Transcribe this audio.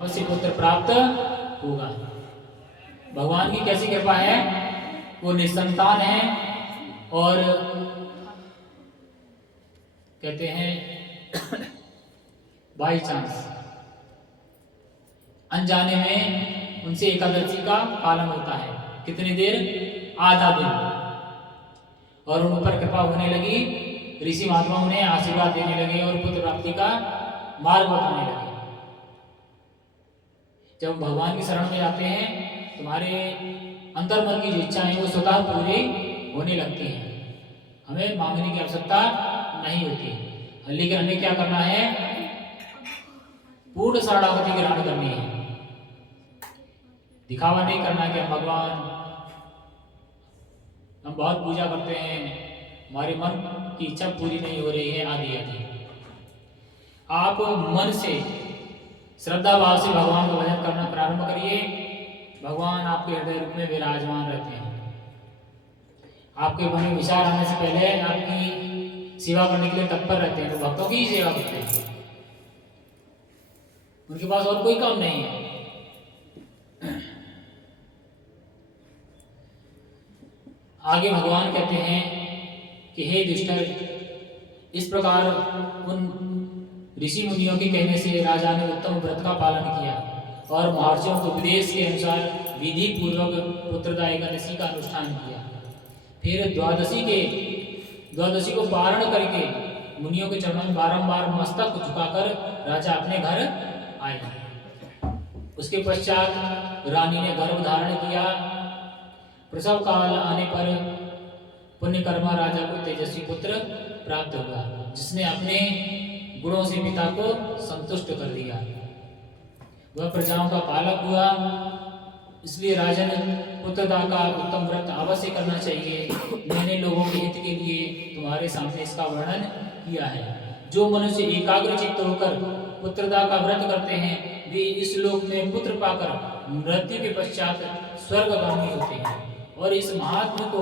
अवश्य पुत्र प्राप्त होगा। भगवान की कैसी कृपा है, वो निसंतान है और कहते हैं बाई चांस अनजाने में उनसे एकादशी का पालन होता है। कितनी देर? आधा दिन। और उन पर कृपा होने लगी, ऋषि महात्मा उन्हें आशीर्वाद देने लगे और पुत्र प्राप्ति का मार्ग बताने लगे। जब भगवान की शरण में जाते हैं, तुम्हारे अंतर्मन की जो इच्छाएं वो स्वतः पूरी होने लगती हैं। हमें मांगने की आवश्यकता नहीं होती, लेकिन हमें क्या करना है? पूर्ण शरणागति ग्रहण करनी है। दिखावा नहीं करना कि भगवान हम बहुत पूजा करते हैं, हमारे मन की इच्छा पूरी नहीं हो रही है, आदि आदि। आप मन से श्रद्धा भाव से भगवान का भजन करना प्रारंभ करिए। भगवान आपके हृदय रूप में विराजमान रहते हैं। आपके मन में विचार आने से पहले आपकी सेवा करने के लिए तत्पर रहते हैं। वो भक्तों की ही सेवा करते हैं, उनके पास और कोई काम नहीं है। आगे भगवान कहते हैं कि हे दुष्टर, इस प्रकार उन ऋषि मुनियों के कहने से राजा ने उत्तम व्रत का पालन किया और महर्षियों के उपदेश के अनुसार विधि पूर्वक पुत्रदा एकादशी का अनुष्ठान किया। फिर द्वादशी को पारण करके मुनियों के चरणों में बारंबार मस्तक झुकाकर राजा अपने घर आए। उसके पश्चात रानी ने गर्भ धारण किया। प्रसव काल आने पर पुण्यकर्मा राजा को तेजस्वी पुत्र प्राप्त हुआ, जिसने अपने गुणों से पिता को संतुष्ट कर दिया। वह प्रजाओं का पालक हुआ। इसलिए राजन पुत्रदा का उत्तम व्रत अवश्य करना चाहिए। मैंने लोगों के हित के लिए तुम्हारे सामने इसका वर्णन किया है। जो मनुष्य एकाग्र चित्त होकर पुत्रदा का व्रत करते हैं, वे इस लोक में पुत्र पाकर मृत्यु के पश्चात स्वर्गगामी होते हैं। और इस महात्मा को